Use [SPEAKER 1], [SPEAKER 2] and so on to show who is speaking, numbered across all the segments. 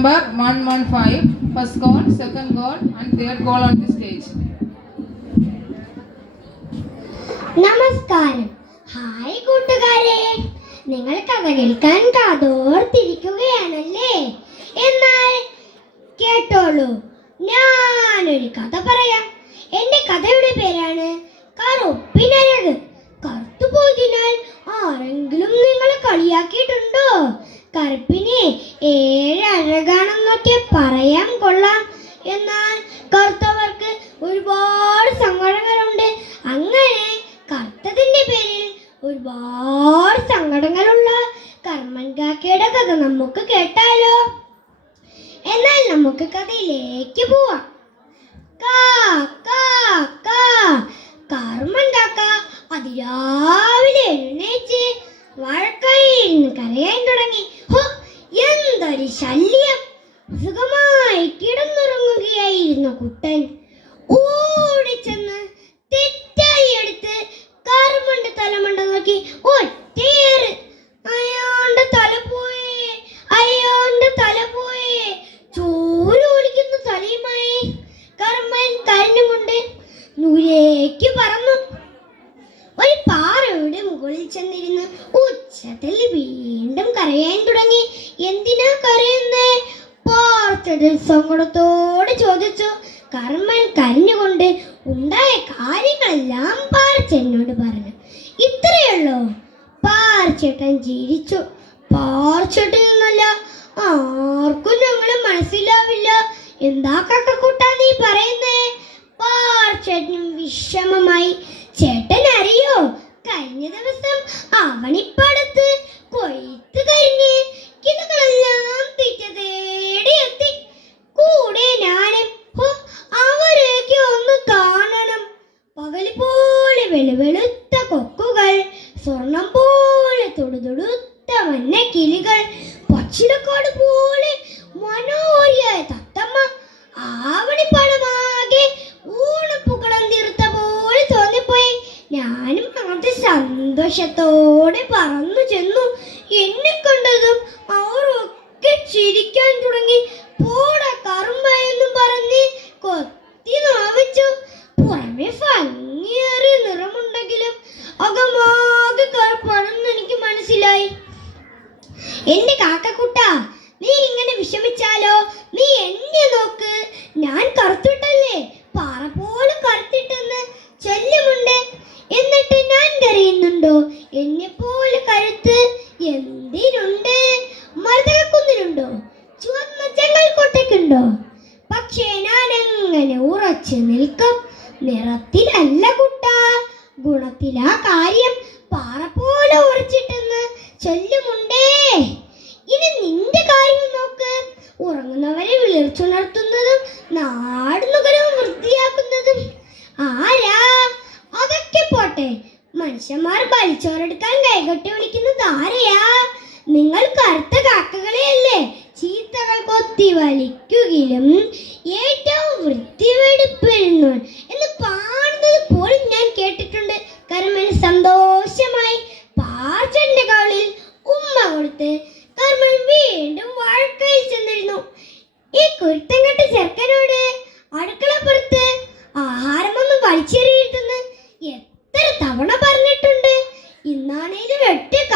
[SPEAKER 1] Number 115, first goal, second goal, and third goal on the stage.
[SPEAKER 2] നമസ്കാരം. Hi കൂട്ടുകാരെ. നിങ്ങൾ കഥ കേൾക്കാൻ കാതോർത്തിരിക്കുകയാണല്ലേ? എന്നാൽ കേട്ടോളൂ. ഞാനൊരു കഥ പറയാം. എന്റെ കഥയുടെ പേരാണ് കറുപ്പിനഴക്. കറുത്തുപോയതിനാൽ ആരെങ്കിലും നിങ്ങളെ കളിയാക്കിയിട്ടുണ്ടോ? കറുപ്പിന് ഏഴ് അഴകാണെന്നൊക്കെ പറയാൻ കൊള്ളാം. എന്നാൽ കറുത്തവർക്ക് ഒരുപാട് സങ്കടങ്ങളുണ്ട്. അങ്ങനെ കറുത്തതിന്റെ പേരിൽ ഒരുപാട് സങ്കടങ്ങളുള്ള കർമ്മൻ കാക്കയുടെ കഥ നമുക്ക് കേട്ടാലോ? എന്നാൽ നമുക്ക് കഥയിലേക്ക് പോവാം. കാ, കാ, കാ. കർമ്മൻ അതിരാവിലെ എഴുന്നേറ്റ് വഴക്കയിൽ നിന്ന് കരയാൻ തുടങ്ങി. എന്തൊരു ശല്യം സുഖമായി കിടന്നുറങ്ങുകയായിരുന്നു കുട്ടൻ. ഓടിച്ചെന്ന് തെറ്റായി എടുത്ത് കർമ്മന്റെ തലമണ്ട നോക്കി ഒറ്റയേറ് അയാളുടെ തല പോയേ അയാളുടെ തല പോയേ. ചോര ഒലിക്കുന്ന തലയുമായി കർമ്മൻ കരഞ്ഞുകൊണ്ട് നൂലേക്ക് പറന്നു. ഒരു മുകളിൽ ചെന്നിരുന്ന് ഉച്ചത്തിൽ വീണ്ടും കരയാൻ തുടങ്ങി. എന്തിനാ കരയുന്നേ? പാർച്ചതിൽ സങ്കടത്തോടെ ചോദിച്ചു. കർമ്മൻ കരഞ്ഞുകൊണ്ട് ഉണ്ടായ കാര്യങ്ങളെല്ലാം പാർച്ചനോട് പറഞ്ഞു. ഇത്രയുള്ളോ പാർച്ചേട്ടൻ ജീവിച്ചു പാർച്ചേട്ടൻ എന്നല്ല ആർക്കും ഞങ്ങൾ മനസ്സിലാവില്ല. എന്താ കക്കക്കൂട്ടാ നീ പകൽ പോലെ വെളുവെളുത്ത കൊക്കുകൾ സ്വർണം പോലെ തൊടുതൊടുത്ത മഞ്ഞ കിളികൾ പക്ഷിടക്കാട് പോലെ മനോഹരിയായ തത്തമ്മ ആവണിപ്പണമാകെ ഊണപ്പുക്കളം തീർത്ത പോലെ തോന്നിപ്പോയി. ഞാനും അത് സന്തോഷത്തോടെ പറന്നു ചെന്നു. എന്നെ കണ്ടതും അവർ ഒക്കെ ചിരിക്കാൻ തുടങ്ങി. പോട എന്റെ കാക്കക്കുട്ട നീ ഇങ്ങനെ വിഷമിച്ചാലോ? നീ എന്നെ നോക്ക്. ഞാൻ കറുത്തിട്ടല്ലേ? പാറ പോലും കറുത്തിട്ടെന്ന് ചൊല്ലുമുണ്ട് എന്നിട്ട് ഞാൻ കരയുന്നുണ്ടോ? എന്നെ പോലെ കഴുത്ത് എന്തിനുണ്ട്? മരുതകക്കുന്നിനുണ്ടോ ചുവന്ന ചെങ്ങൽ കൊട്ടയ്ക്കുണ്ടോ? പക്ഷേ ഞാൻ എങ്ങനെ ഉറച്ചു നിൽക്കും. നിറത്തിലല്ല കുട്ട. ഗുണത്തിലാ കാര്യം. പാറ പോലെ ഉറച്ചിട്ടെന്ന് ചൊല്ലുമുണ്ടേ മനുഷ്യന്മാർ വലിച്ചോരെടുക്കാൻ കൈകൊട്ടി വിളിക്കുന്നത് ആരെയാ? നിങ്ങൾ കറുത്ത കാക്കകളെയല്ലേ? ചീത്തകൾ കൊത്തി വലിക്കുകയും ഏറ്റവും വൃത്തിവെടുപ്പിരുന്നു എന്ന് പാടുന്നത്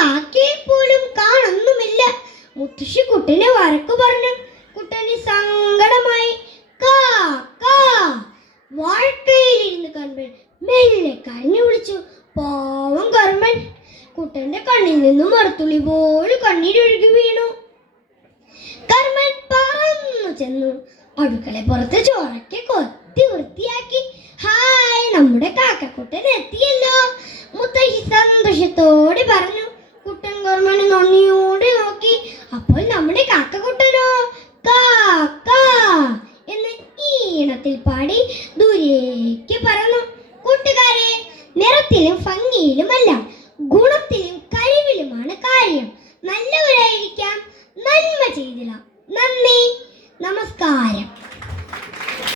[SPEAKER 2] കാക്കയെ പോലും കാണുന്നുമില്ല. മുത്തശ്ശി കുട്ടനെ വഴക്കു പറഞ്ഞു. കുട്ടന് സങ്കടമായി കാ കാ. വാഴക്കയിലിരുന്ന് കൺപൻ മെല്ലെ കരഞ്ഞു വിളിച്ചു. പാവം കർമ്മൻ കുട്ടന്റെ കണ്ണിൽ നിന്നും മറുത്തുള്ളി പോലും കണ്ണീരൊഴുകി വീണു. കർമ്മൻ പറന്നു ചെന്നു. അടുക്കള പുറത്ത് ചോറൊക്കെ കൊത്തി വൃത്തിയാക്കി. ഹായ് നമ്മുടെ കാക്കക്കുട്ടൻ എത്തിയല്ലോ. മുത്തശ്ശി സന്തോഷത്തോടെ പറഞ്ഞു. കർമ്മനെ നന്ദിയോടെ നോക്കി. അപ്പോൾ നമ്മുടെ കാക്കക്കുട്ടനോ